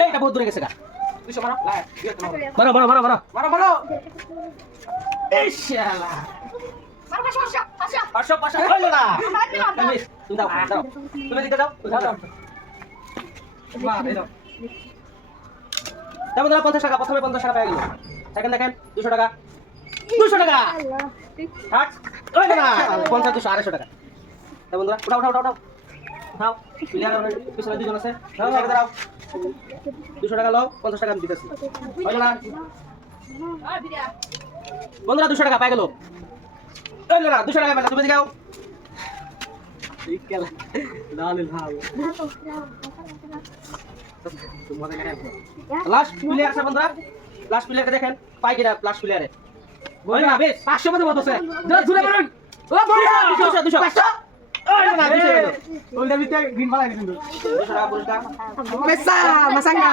এইটা বহুত দূরে গেছে গা 200 মারো লাই মারো মারো মারো মারো মারো মারো এই শালা মারো পাঁচশো 500 হইলো না তুমি দাও দাও তুমি দিতে দাও দাও মা এই দাও দাও দাও 50 টাকা প্রথমে 50 টাকা পেয়ে গেল সেকেন্ড দেখেন 200 টাকা 200 টাকা হাট হইলো না 50 200 250 টাকা দাও বন্ধুরা উঠাও উঠাও উঠাও উঠাও প্লেয়ার পিছনে দুজন আছে দাও দাও 200 টাকা লও 50 টাকা আমি দিতেছি হইলো না বন্ধুরা 200 টাকা পেয়ে গেল হইলো না 200 টাকা পেলে তুমি দিগাও ঠিক গেল দাঁড়ালে ভালো লাস্ট প্লেয়ার আছে বন্ধুরা লাস্ট প্লেয়ারকে দেখেন পাই কিনা লাস্ট প্লেয়ারে বল না বেশ 500 মতো বলতেছে জোরে মারুন ও 200 200 500 ওই না 200 ওইটা ভিতরে গ্রিন বালাই কিন্তু 200 টাকা পুরস্কার পেসা মাসাঙ্গা